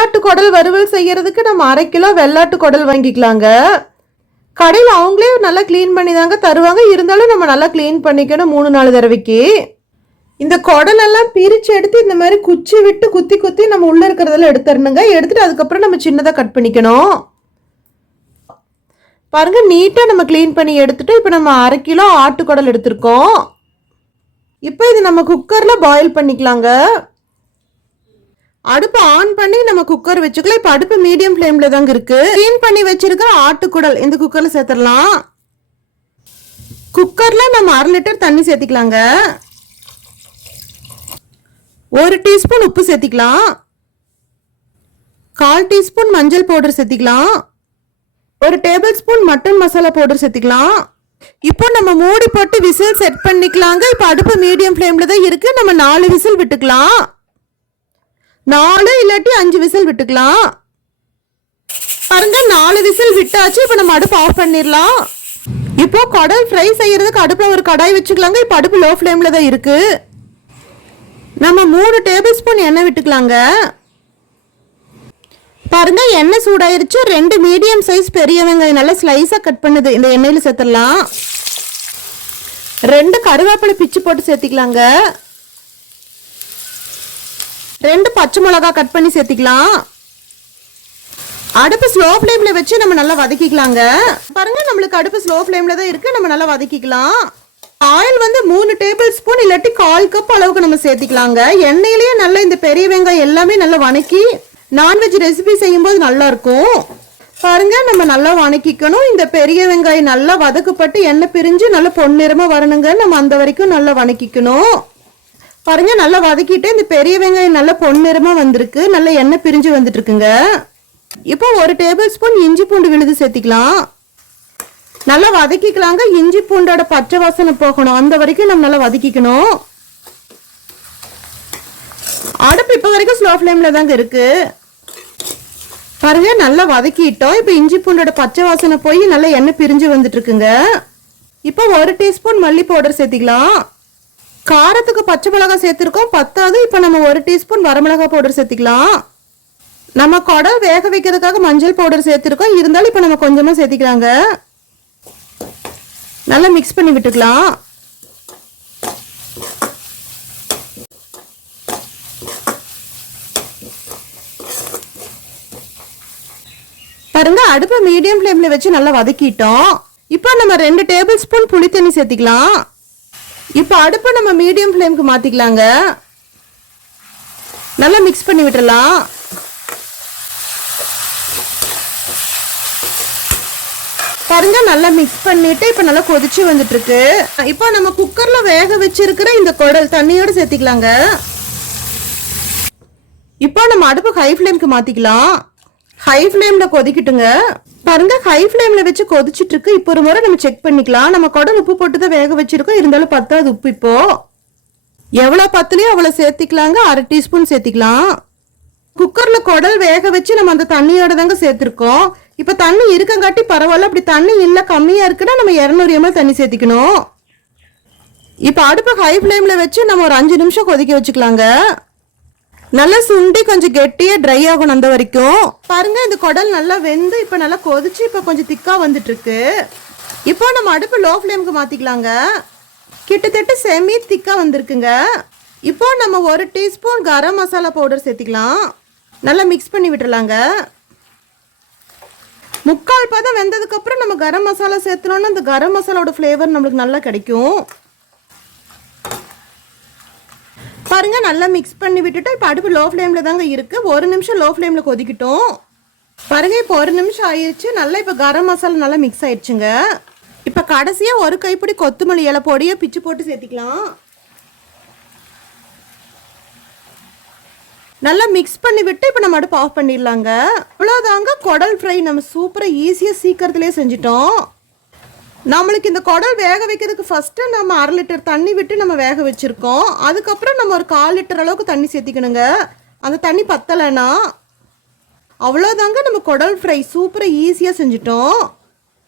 வெள்ளாட்டு குடல் வறுவல் செய்யறதுக்கு நம்ம 1/2 கிலோ வெள்ளாட்டு குடல் வாங்கிக்கலாங்க. கடையில் அவங்களே நல்லா க்ளீன் பண்ணி தாங்க தருவாங்க. இருந்தாலும் நம்ம நல்லா க்ளீன் பண்ணிக்கணும் 3-4 தடவைக்கு. இந்த குடலெல்லாம் பிரித்து எடுத்து இந்த மாதிரி குச்சி விட்டு குத்தி குத்தி நம்ம உள்ளே இருக்கிறதெல்லாம் எடுத்துடணுங்க. எடுத்துட்டு அதுக்கப்புறம் நம்ம சின்னதாக கட் பண்ணிக்கணும். பாருங்க, நீட்டாக நம்ம க்ளீன் பண்ணி எடுத்துட்டு இப்போ நம்ம 1/2 கிலோ ஆட்டுக்குடல் எடுத்திருக்கோம். இப்போ இது நம்ம குக்கரில் பாயில் பண்ணிக்கலாங்க. அடுப்பு ஆன் பண்ணி நம்ம குக்கர் வச்சுக்கலாம். இப்போ அடுப்பு மீடியம் ஃப்ளேம்ல தாங்க இருக்கு. க்ளீன் பண்ணி வச்சிருக்கிற ஆட்டுக்குடல் இந்த குக்கர்ல சேர்த்துடலாம். குக்கர்ல நம்ம 1/2 லிட்டர் தண்ணி சேர்த்திக்கலாங்க. 1 டீஸ்பூன் உப்பு சேர்த்திக்கலாம். 1/4 டீஸ்பூன் மஞ்சள் பவுடர் சேர்த்திக்கலாம். 1 table spoon mutton masala powder சேர்த்திக்கலாம். இப்போ நம்ம மூடி போட்டு விசில் செட் பண்ணிக்கலாங்க. இப்போ அடுப்பு மீடியம் ஃப்ளேம்ல தான் இருக்கு. நம்ம 4 விசில் விட்டுக்கலாம். 4 இல்லாட்டி 5 விசில் விட்டுக்கலாம். பாருங்க, 4 விசில் விட்டாச்சு. இப்போ நம்ம அடுப்பு ஆஃப் பண்ணிடலாம். இப்போ குடல் ஃப்ரை செய்யறதுக்கு அடுப்புல ஒரு கடாய் வச்சுக்கலாங்க. இப்போ அடுப்பு லோ ஃப்ளேம்ல தான் இருக்கு. நம்ம 3 டேபிள் ஸ்பூன் எண்ணெய் விட்டுக்கலாங்க. பாருங்க, எண்ணெய் சூடாயிருச்சு. 2 மீடியம் சைஸ் பெரிய வெங்காயம் நல்லா ஸ்லைஸா கட் பண்ணுது இந்த எண்ணெயில சேர்த்துடலாம். 2 கருவேப்பிலை பிச்சு போட்டு சேர்த்திக்கலாங்க. 2 பச்சை மிளகாய் கட் பண்ணி சேர்த்திக்கலாம். அடுப்பு ஸ்லோ ஃப்ளேம்ல வச்சு நம்ம நல்லா வதக்கிக்கலாங்க. பாருங்க, நம்மளுக்கு அடுப்பு ஸ்லோ ஃப்ளேம்ல தான் இருக்கு. நம்ம நல்லா வதக்கிக்கலாம். ஆயில் வந்து 3 டேபிள் ஸ்பூன் இல்லாட்டி 1/4 கப் அளவுக்கு நம்ம சேர்த்திக்கலாங்க. எண்ணெயிலேயே நல்லா இந்த பெரிய வெங்காயம் எல்லாமே நல்லா வணக்கி நான்வெஜ் ரெசிபி செய்யும் போது நல்லா இருக்கும். பாருங்க, நம்ம நல்லா வணக்கிக்கணும். இந்த பெரிய வெங்காயம் நல்லா வதக்கப்பட்டு எண்ணெய் பிரிஞ்சு நல்லா பொன்னிறமா வரணுங்க. நம்ம அந்த வரைக்கும் நல்லா வணக்கிக்கணும். பாருங்க, நல்லா வதக்கிட்டு இந்த பெரிய வெங்காயம் நல்லா பொன்னிறமா வந்திருக்கு. நல்லா எண்ணெய் பிரிஞ்சு வந்துட்டு இருக்குங்க. இப்போ 1 டேபிள் ஸ்பூன் இஞ்சி பூண்டு விழுது சேர்த்திக்கலாம். நல்லா வதக்கிக்கலாங்க. இஞ்சி பூண்டோட பச்சை வாசனை போகணும், அந்த வரைக்கும் நம்ம நல்லா வதக்கிக்கணும். அடுப்பு இப்போ வரைக்கும் ஸ்லோ ஃப்ளேம்ல தாங்க இருக்கு. பாருங்க, நல்லா வதக்கிட்டோம். இப்போ இஞ்சி பூண்டோட பச்சை வாசனை போய் நல்லா எண்ணெய் பிரிஞ்சு வந்துட்டு இருக்குங்க. இப்போ 1 டீஸ்பூன் மல்லி பவுடர் சேர்த்திக்கலாம். காரத்துக்கு பச்சை மிளகாய் சேர்த்திருக்கோம், பத்தாது. இப்போ நம்ம 1 டீஸ்பூன் வரமிளகாய் பவுடர் சேர்த்திக்கலாம். நம்ம குடல் வேக வைக்கிறதுக்காக மஞ்சள் பவுடர் சேர்த்திருக்கோம், இருந்தாலும் இப்போ நம்ம கொஞ்சமா சேர்த்திக்கலாங்க. நல்லா மிக்ஸ் பண்ணி விட்டுக்கலாம். பாருங்க, அடுப்பு மீடியம் ஃப்ளேம்ல வச்சு நல்லா வதக்கிட்டோம். இப்போ நம்ம 2 டேபிள் ஸ்பூன் புளி தண்ணி சேர்த்திக்கலாம். இப்போ அடுப்பு நம்ம மீடியம் ஃப்ளேம்க்கு மாத்திக்கலாங்க. நல்லா மிக்ஸ் பண்ணி விட்டுறலாம். பாருங்க, நல்லா மிக்ஸ் பண்ணிட்டு இப்போ நல்லா கொதிச்சு வந்துட்டு இருக்கு. இப்போ நம்ம குக்கர்ல வேக வச்சிருக்கிற இந்த குடல் தண்ணியோட சேர்த்திக்கலாங்க. இப்போ நம்ம அடுப்பு ஹை ஃப்ளேம்க்கு மாத்திக்கலாம். ஹை ஃப்ளேம்ல கொதிக்கிட்டுங்க. பாருங்க, ஹை ஃப்ளேம்ல வச்சு கொதிச்சிட்டு இருக்கு. இப்போ ஒரு முறை நம்ம செக் பண்ணிக்கலாம். நம்ம குடல் உப்பு போட்டு தான் வேக வச்சிருக்கோம், இருந்தாலும் பத்தாது உப்பு. இப்போ எவ்வளவு பத்துலயோ அவ்வளவு சேர்த்திக்கலாங்க. 1/2 டீஸ்பூன் சேர்த்திக்கலாம். குக்கர்ல குடல் வேக வச்சு நம்ம அந்த தண்ணியோட தாங்க சேர்த்திருக்கோம். இப்ப தண்ணி இருக்கங்காட்டி பரவாயில்ல. அப்படி தண்ணி இல்ல கம்மியா இருக்குன்னா நம்ம 200 ml தண்ணி சேர்த்திக்கணும். இப்ப அடுப்பு ஹை ஃப்ளேம்ல வச்சு நம்ம ஒரு 5 நிமிஷம் கொதிக்க வச்சுக்கலாங்க. நல்லா சுண்டி கொஞ்சம் கெட்டியா ட்ரை ஆகணும் அந்த வரைக்கும். பாருங்க, இந்த குடல் நல்லா வெந்து இப்ப நல்லா கொதிச்சு இப்ப கொஞ்சம் திக்கா வந்துட்டு இருக்கு. இப்போ நம்ம அடுப்பு லோ ஃப்ளேம்க்கு மாத்திக்கலாங்க. கிட்டத்தட்ட செமி திக்கா வந்திருக்குங்க. இப்போ நம்ம 1 டீஸ்பூன் கரம் மசாலா பவுடர் சேர்த்திக்கலாம். நல்லா மிக்ஸ் பண்ணி விட்டுறலாங்க. 3/4 பதம் வெந்ததுக்கு அப்புறம் நம்ம கரம் மசாலா சேர்த்தனோம்னா அந்த கரம் மசாலாவோட ஃப்ளேவர் நம்மளுக்கு நல்லா கிடைக்கும். பாருங்க, நல்லா மிக்ஸ் பண்ணி விட்டுட்டு இப்போ அடுப்பு லோ ஃப்ளேம்ல தாங்க இருக்கு. 1 நிமிஷம் லோ ஃப்ளேம்ல கொதிக்கிட்டோம். பாருங்க, இப்போ 1 நிமிஷம் ஆயிடுச்சு. நல்லா இப்போ கரம் மசாலா நல்லா மிக்ஸ் ஆயிடுச்சுங்க. இப்போ கடைசியா 1 கைப்பிடி கொத்தமல்லி இலை பொடியை பிச்சு போட்டு சேர்த்திக்கலாம். நல்லா மிக்ஸ் பண்ணி விட்டு இப்போ நம்ம அடுப்பு ஆஃப் பண்ணிடலாங்க. அவ்வளோதாங்க, குடல் ஃப்ரை நம்ம சூப்பராக ஈஸியாக சீக்கிரத்திலே செஞ்சிட்டோம். நம்மளுக்கு இந்த குடல் வேக வைக்கிறதுக்கு ஃபர்ஸ்ட் நம்ம 1/2 லிட்டர் தண்ணி விட்டு நம்ம வேக வச்சிருக்கோம். அதுக்கப்புறம் நம்ம ஒரு 1/4 லிட்டர் அளவுக்கு தண்ணி சேர்த்திக்கணுங்க. அந்த தண்ணி பத்தலைன்னா அவ்வளோதாங்க, நம்ம குடல் ஃப்ரை சூப்பராக ஈஸியாக செஞ்சிட்டோம்.